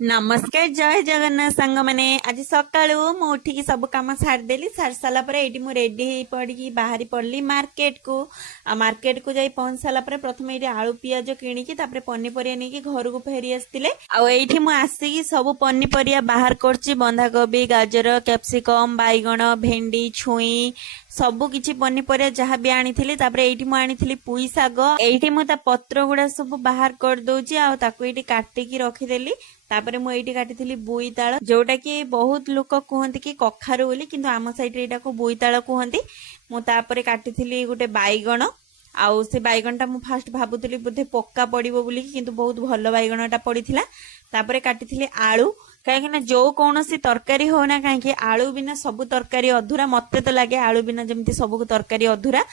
नमस्कार जय जगन्नाथ सांग मैंने आज सकाळू मु उठिकी सब काम सारिदेली सारी सारा पर एटी मु रेडी हो पड़ी बाहरी पड़ली मार्केट को जाई पहुंच सारा पर प्रथम ये आलू पियाज किणिकी तापर पनीपरिया नहीं घर को फेरी आसते आईठी मु आसिकी सब पनीपरिया बाहर करची बंधाकोबी गाजर कैप्सिकम बैगण भेंडी छुई सबु किछि पनीपरिया जहाँ भी आनी एठी मु आनी पुई साग एठी मु ता पत्र गुड़ा सब बाहर कर दउची आ ताको एठी काटिकी रखिदेली तापर मु एठी काटिथिली बोईताल जोटा कि बहुत लोक कहते कि कखारु बोली किंतु आम साइड एटा को बोईताल कहते मु तापर काटिथिली गोटे बैगण आउ से बैगणटा मु फास्ट भाबुथिली बोधे पक्का पड़िबो बोली किंतु बहुत भल बैगणटा पड़िथिला तापर काटिथिली आलू कहीं जो कौन सी तरकारी होना कहीं आलू बिना सब तरकारी अधूरा मत तो लगे आलू बिना जमी सब तरकारी अधूरा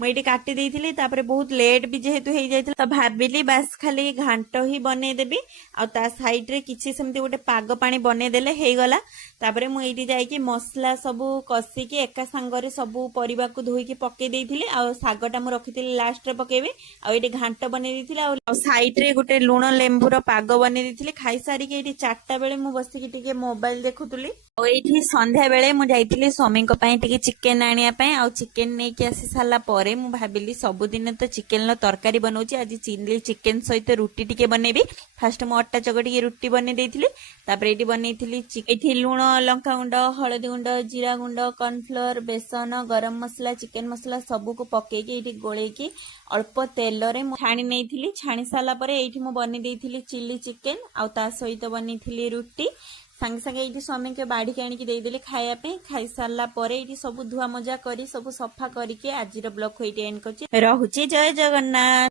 मुझे काटी देती बहुत लेट भी जेहेतु हो जाता तो भाविली बास खाली घांट ही बनईदेवी आ साइड रे किसी सेमती गोटे पाग पानी बनईदेले हो गला तापर मुझे जाकि मसला सब कषिकी एका सांगरे सब परिवा को धोईकी पकई देती आगटा मुझे रखी लास्ट रे पकेबी आईटी घांट बनई साइड रे गोटे लुण लेंबुर पाग बनई देती खाई सारिकी ये 4टा बेले मु बसिकी टिके मोबाइल देखुली ये संध्या बेले मुझे स्वामी चिकेन आने चिकेन नहीं कि आसी सारा पर मु भाविली सबुदिन तो चिकेन तरकारी बनाऊँ आज चिली चिकेन सहित रुटी टिके बनैबी फास्ट मु अट्टा चकटी रुटी बनई देती ये बनई लुण लंका गुंड हलदी गुंड जीरा गुंड कॉर्नफ्लोर बेसन गरम मसला चिकेन मसला सबको पकईकी ये गोलैकी अल्प तेल रे छाणी नहीं छाणी सारा पर ये बनी देती चिली चिकेन आ सहित बनई रुटी सांगे सांगे ये स्वामी के बाड़ी के आनिकी देदेले खायापे खाई सारा पर ये सब धुआ मजा करी सब सफा करके आज ब्लॉग एंड कर रहुची जय जगन्नाथ।